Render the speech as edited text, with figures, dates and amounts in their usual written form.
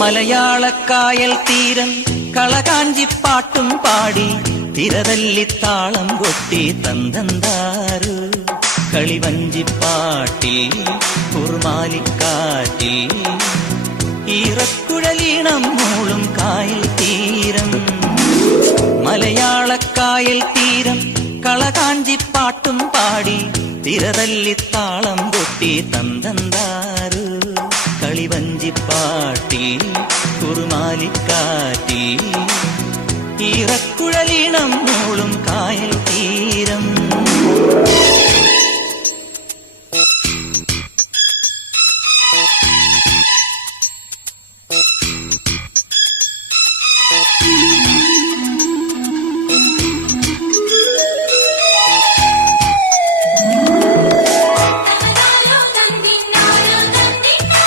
മലയാളക്കായൽ തീരം കളകാഞ്ചിപ്പാട്ടും പാടി തിരതല്ലിത്താളം കൊട്ടി തന്തന്താരു കളിവഞ്ചിപ്പാട്ടിൽ കുറുമാലിക്കാറ്റിൽ ഈറക്കുഴലീണം മൂളും കായൽ തീരം. മലയാളക്കായൽ തീരം കളകാഞ്ചിപ്പാട്ടും പാടി തിരതല്ലിത്താളം കൊട്ടി തന്തന്താരു കളിവഞ്ചിപ്പാട്ടിൽ കുറുമാലിക്കാറ്റിൽ ഈറക്കുഴലീണം